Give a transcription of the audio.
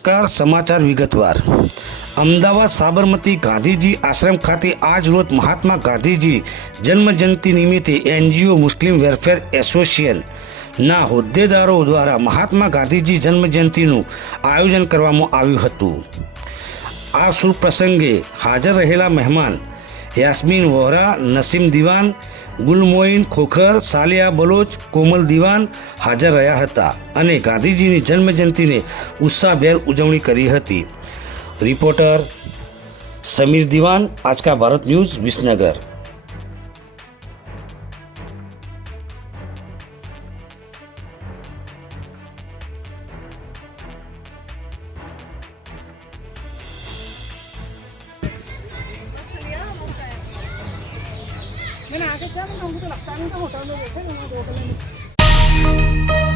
નમસ્કાર. સમાચાર વિગતવાર. અમદાવાદ સાબરમતી ગાંધીજી આશ્રમ ખાતે આજ રોજ મહાત્મા ગાંધીજી જન્મજયંતિ નિમિત્તે એનજીઓ મુસ્લિમ વેલફેર એસોસિએશનના હોદ્દેદારો દ્વારા મહાત્મા ગાંધીજી જન્મજયંતિનું આયોજન કરવામાં આવ્યું હતું. આ શુભ પ્રસંગે હાજર રહેલા મહેમાન યાસ્મીન વોહરા, નસીમ દિવાન, ગુલમોઇન ખોખર, સાલિયા બલોચ, કોમલ દિવાન હાજર રહ્યા હતા અને ગાંધીજીની જન્મજયંતિને ઉત્સાહભેર ઉજવણી કરી હતી. રિપોર્ટર સમીર દિવાન, આજકા ભારત ન્યૂઝ, વિસનગર. मैंने आगे क्या मैं हमको तो लगता नहीं था होटल में बैठे ना होटल में